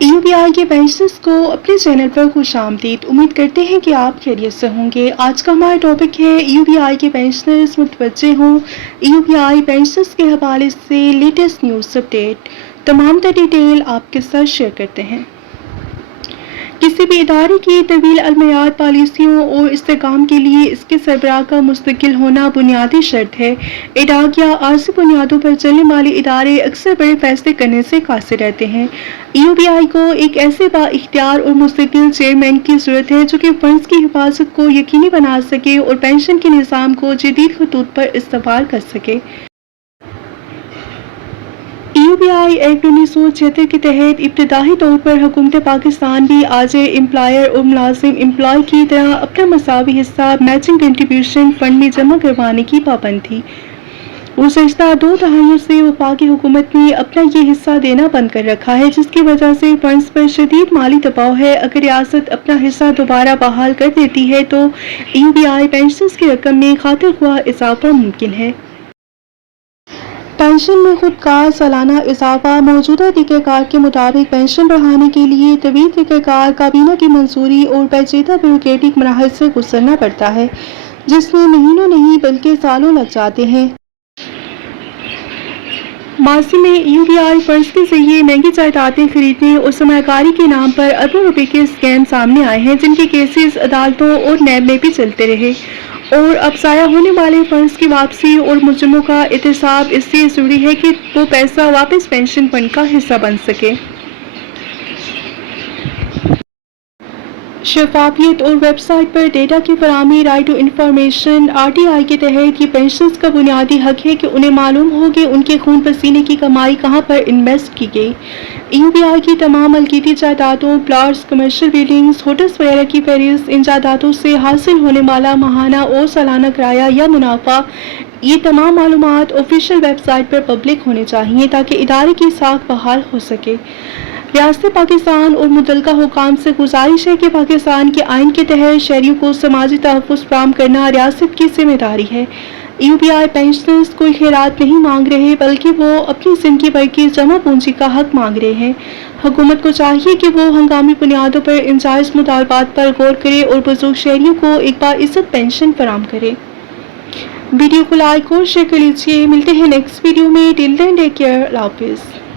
UBI کے pensioners کو اپنے چینل پر خوش آمدید۔ امید کرتے ہیں کہ آپ خیریت سے ہوں گے۔ آج کا ہمارا ٹاپک ہے UBI کے پینشنرز متوجہ ہوں۔ UBI پینشنرز کے حوالے سے لیٹسٹ نیوز اپڈیٹ، تمام تر ڈیٹیل آپ کے ساتھ شیئر کرتے ہیں۔ کسی بھی ادارے کی طویل المیعاد پالیسیوں اور استحکام کے لیے اس کے سربراہ کا مستقل ہونا بنیادی شرط ہے۔ ایڈاگ یا عارضی بنیادوں پر چلنے والے ادارے اکثر بڑے فیصلے کرنے سے قاصر رہتے ہیں۔ UBI کو ایک ایسے با اختیار اور مستقل چیئرمین کی ضرورت ہے جو کہ فنڈز کی حفاظت کو یقینی بنا سکے اور پنشن کے نظام کو جدید خطوط پر استوار کر سکے۔ UBI ایکٹ 1976 کے تحت ابتدائی طور پر حکومت پاکستان بھی آج امپلائر اور ملازم امپلائی کی طرح اپنا مساوی حصہ میچنگ کنٹریبیوشن فنڈ میں جمع کروانے کی پابند تھی۔ گزشتہ 2 دہائیوں سے وفاقی حکومت نے اپنا یہ حصہ دینا بند کر رکھا ہے، جس کی وجہ سے فنڈز پر شدید مالی دباؤ ہے۔ اگر ریاست اپنا حصہ دوبارہ بحال کر دیتی ہے تو UBI پینشنرز کی رقم میں خاطر خواہ اضافہ ممکن ہے۔ پنشن میں خود کار سالانہ اضافہ موجودہ طریقہ کار کے مطابق پنشن بڑھانے کے لیے طویل طریقہ کار کابینہ کی منظوری اور پیچیدہ بیوروکریٹک مراحل سے گزرنا پڑتا ہے، جس میں مہینوں نہیں بلکہ سالوں لگ جاتے ہیں۔ ماضی میں UBI فنڈز کے ذریعے مہنگی جائیدادیں خریدنے اور سرمایہ کاری کے نام پر اربوں روپے کے اسکیم سامنے آئے ہیں، جن کے کیسز عدالتوں اور نیب میں بھی چلتے رہے، اور اب ضائع ہونے والے فنڈز کی واپسی اور ملزموں کا احتساب اس لیے ضروری ہے کہ وہ پیسہ واپس پنشن فنڈ کا حصہ بن سکے۔ شفافیت اور ویب سائٹ پر ڈیٹا کی فراہمی، رائٹ ٹو انفارمیشن۔ RTI کے تحت یہ پنشنرز کا بنیادی حق ہے کہ انہیں معلوم ہو کہ ان کے خون پسینے کی کمائی کہاں پر انویسٹ کی گئی۔ UBI کی تمام ملکیتی جائیدادوں، پلاٹس، کمرشل بلڈنگز، ہوٹلز وغیرہ کی فہرست، ان جائیدادوں سے حاصل ہونے والا ماہانہ اور سالانہ کرایہ یا منافع، یہ تمام معلومات آفیشیل ویب سائٹ پر پبلک ہونی چاہیے تاکہ ادارے کی ساکھ بحال ہو سکے۔ ریاست پاکستان اور متعلقہ حکام سے گزارش ہے کہ پاکستان کے آئین کے تحت شہریوں کو سماجی تحفظ فراہم کرنا ریاست کی ذمہ داری ہے۔ UBI پینشنرز کوئی خیرات نہیں مانگ رہے بلکہ وہ اپنی زندگی بھر کی جمع پونجی کا حق مانگ رہے ہیں۔ حکومت کو چاہیے کہ وہ ہنگامی بنیادوں پر ان جائز مطالبات پر غور کرے اور بزرگ شہریوں کو ایک باعزت پنشن فراہم کرے۔ ویڈیو کو لائک اور شیئر کر لیجیے۔ ملتے ہیں نیکسٹ ویڈیو میں۔ ٹل دین ٹیک کیئر۔ اللہ حافظ۔